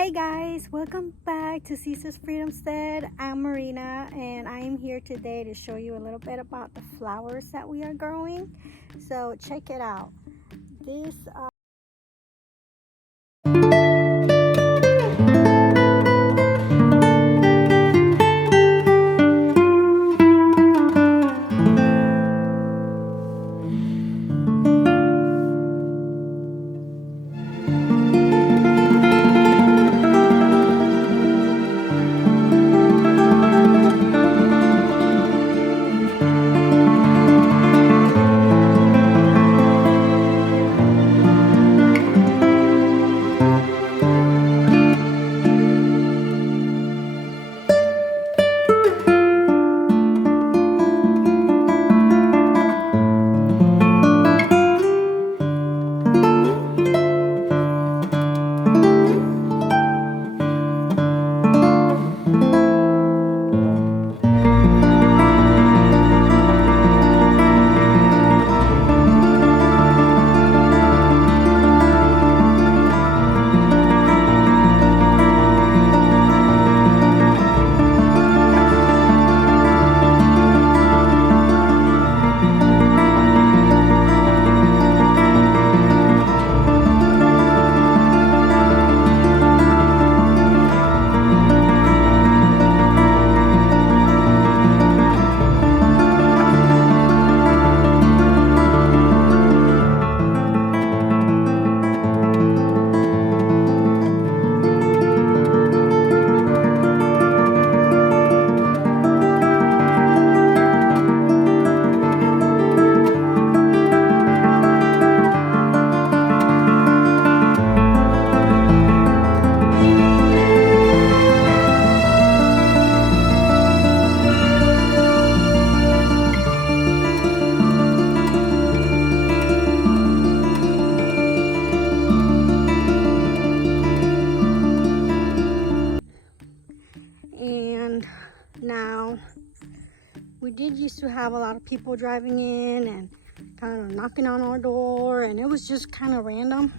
Hey guys, welcome back to Caesar's Freedomstead. I'm Marina and I am here today to show you a little bit about the flowers that we are growing. So check it out. This and now we did used to have a lot of people driving in and kind of knocking on our door, and it was just kind of random.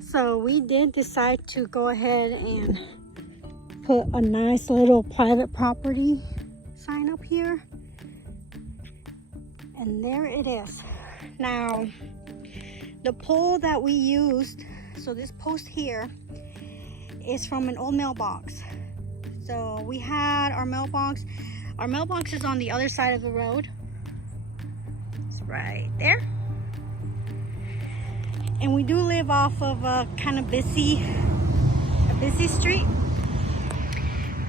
So we did decide to go ahead and put a nice little private property sign up here, and there it is. Now the pole that we used, so this post here is from an old mailbox. So we had our mailbox is on the other side of the road. It's right there. And we do live off of a kind of busy street.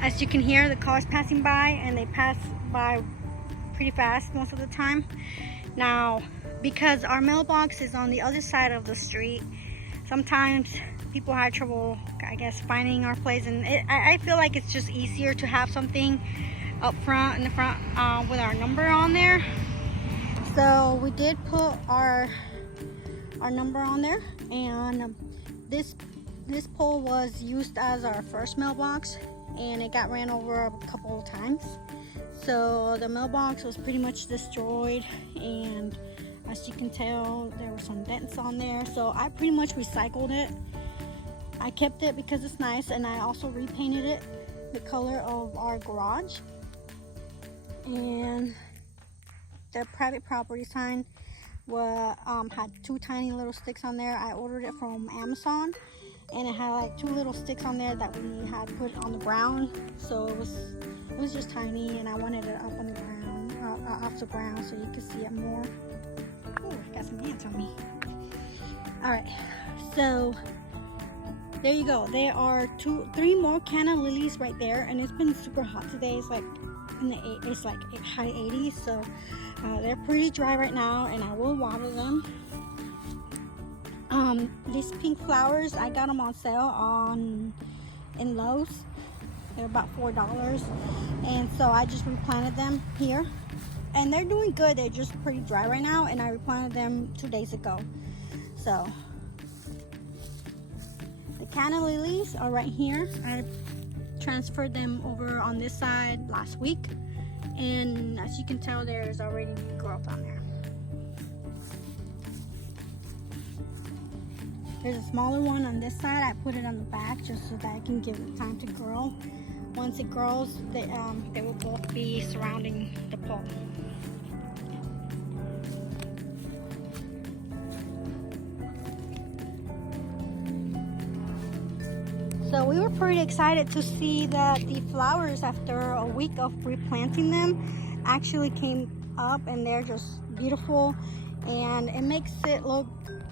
As you can hear, the cars passing by, and they pass by pretty fast most of the time. Now, because our mailbox is on the other side of the street, sometimes people had trouble, I guess, finding our place, and I feel like it's just easier to have something up front in the front with our number on there. So we did put our number on there, and this pole was used as our first mailbox, and it got ran over a couple of times. So the mailbox was pretty much destroyed, and as you can tell, there were some dents on there. So I pretty much recycled it. I kept it because it's nice, and I also repainted it the color of our garage. And the private property sign had two tiny little sticks on there. I ordered it from Amazon, and it had like two little sticks on there that we had put on the ground. So it was just tiny, and I wanted it up on the ground, off the ground, so you could see it more. Oh, I got some ants on me. All right, so there you go. There are three more Canna Lilies right there, and it's been super hot today. It's like it's like high 80s, so they're pretty dry right now, and I will water them. These pink flowers, I got them on sale in Lowe's. They're about $4, and so I just replanted them here, and they're doing good. They're just pretty dry right now, and I replanted them 2 days ago. So the Canna Lilies are right here. I transferred them over on this side last week, and as you can tell, there's already growth on there. There's a smaller one on this side. I put it on the back just so that I can give it time to grow. Once it grows, they will both be surrounding the pole. So we were pretty excited to see that the flowers, after a week of replanting them, actually came up, and they're just beautiful, and it makes it look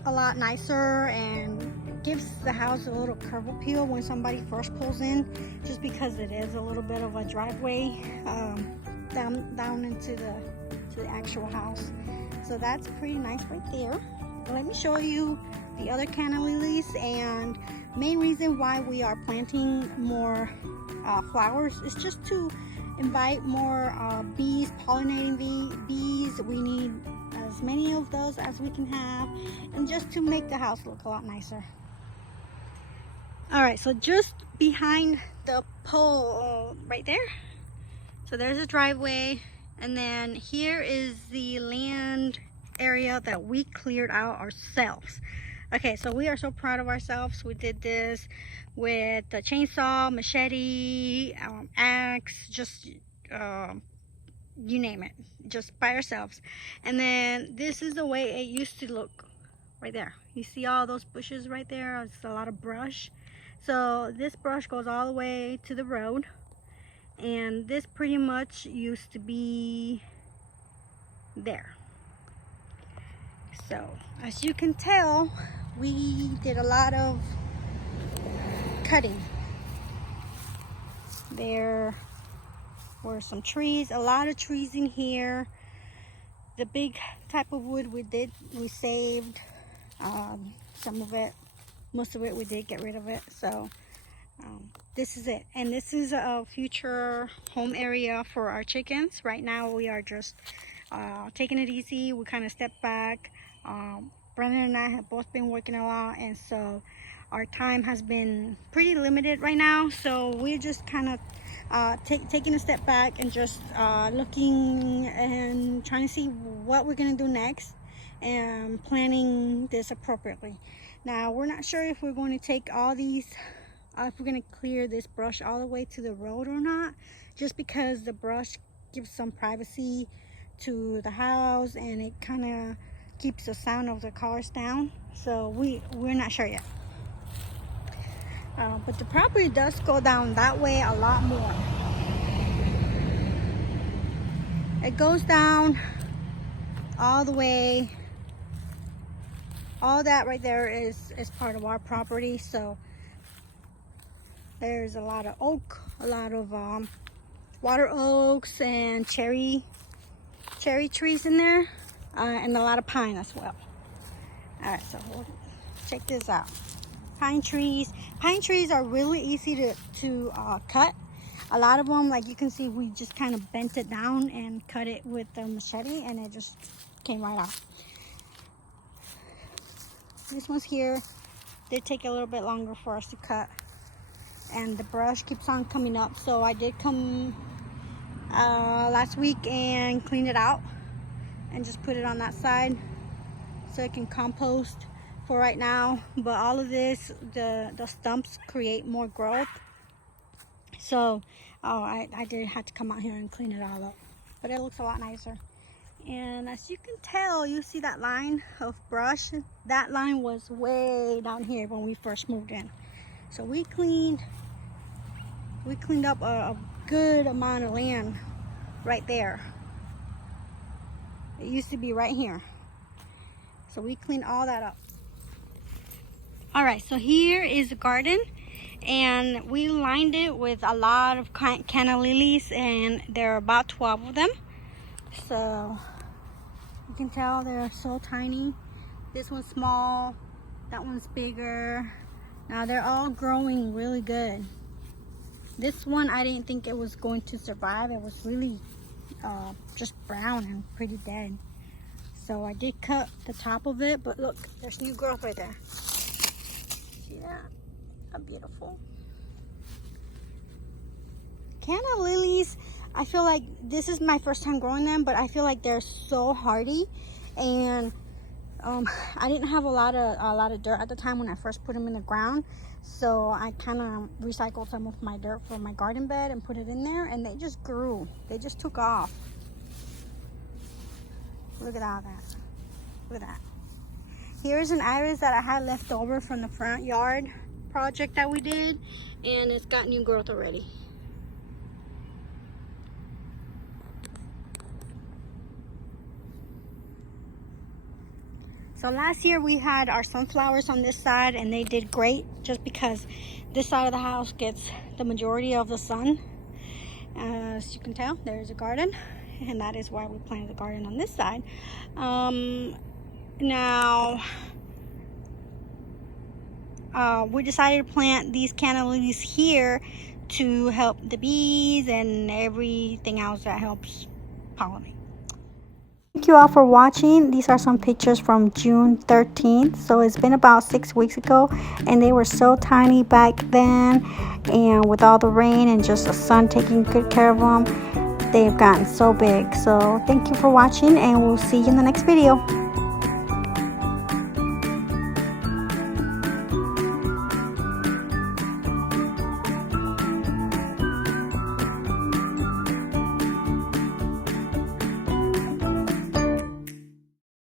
a lot nicer and gives the house a little curb appeal when somebody first pulls in, just because it is a little bit of a driveway down into the actual house. So that's pretty nice right there. Let me show you the other canna lilies, and main reason why we are planting more flowers is just to invite more bees, pollinating bees. We need as many of those as we can have, and just to make the house look a lot nicer. All right, so just behind the pole right there, so there's a driveway, and then here is the land area that we cleared out ourselves. Okay, so we are so proud of ourselves. We did this with the chainsaw, machete, axe, just you name it, just by ourselves. And then this is the way it used to look right there. You see all those bushes right there? It's a lot of brush. So this brush goes all the way to the road, and this pretty much used to be there. So as you can tell, we did a lot of cutting. There were some trees, a lot of trees in here. The big type of wood we saved. Some of it, most of it we did get rid of it. So this is it, and this is a future home area for our chickens. Right now we are just taking it easy. We kind of stepped back. Brendan and I have both been working a lot, and so our time has been pretty limited right now. So we're just kind of taking a step back and just looking and trying to see what we're going to do next and planning this appropriately. Now, we're not sure if we're going to take all these, if we're going to clear this brush all the way to the road or not, just because the brush gives some privacy to the house, and it kind of keeps the sound of the cars down. So we're not sure yet. But the property does go down that way a lot more. It goes down all the way. All that right there is part of our property. So there's a lot of oak, a lot of water oaks and cherry trees in there, and a lot of pine as well. All right, so we'll check this out. Pine trees are really easy to cut. A lot of them, like you can see, we just kind of bent it down and cut it with the machete, and it just came right out. This one's here did take a little bit longer for us to cut, and the brush keeps on coming up. So I did come last week and clean it out and just put it on that side so it can compost for right now. But all of this, the stumps create more growth. So I did have to come out here and clean it all up, but it looks a lot nicer. And as you can tell, you see that line of brush? That line was way down here when we first moved in. So we cleaned up a good amount of land right there. It used to be right here. So we cleaned all that up. All right, so here is the garden, and we lined it with a lot of canna lilies, and there are about 12 of them. So you can tell they're so tiny. This one's small, that one's bigger. Now they're all growing really good. This one, I didn't think it was going to survive. It was really just brown and pretty dead. So I did cut the top of it, but look, there's new growth right there. See that? How beautiful. Canna lilies, I feel like, this is my first time growing them, but I feel like they're so hardy, and I didn't have a lot of dirt at the time when I first put them in the ground, so I kind of recycled some of my dirt from my garden bed and put it in there, and they just grew. They just took off. Look at all that. Look at that. Here's an iris that I had left over from the front yard project that we did, and it's got new growth already. So last year we had our sunflowers on this side, and they did great just because this side of the house gets the majority of the sun. As you can tell, there's a garden, and that is why we planted the garden on this side. Now we decided to plant these canna lilies here to help the bees and everything else that helps pollinate. Thank you all for watching. These are some pictures from June 13th. So it's been about 6 weeks ago, and they were so tiny back then, and with all the rain and just the sun taking good care of them, they've gotten so big. So thank you for watching, and we'll see you in the next video.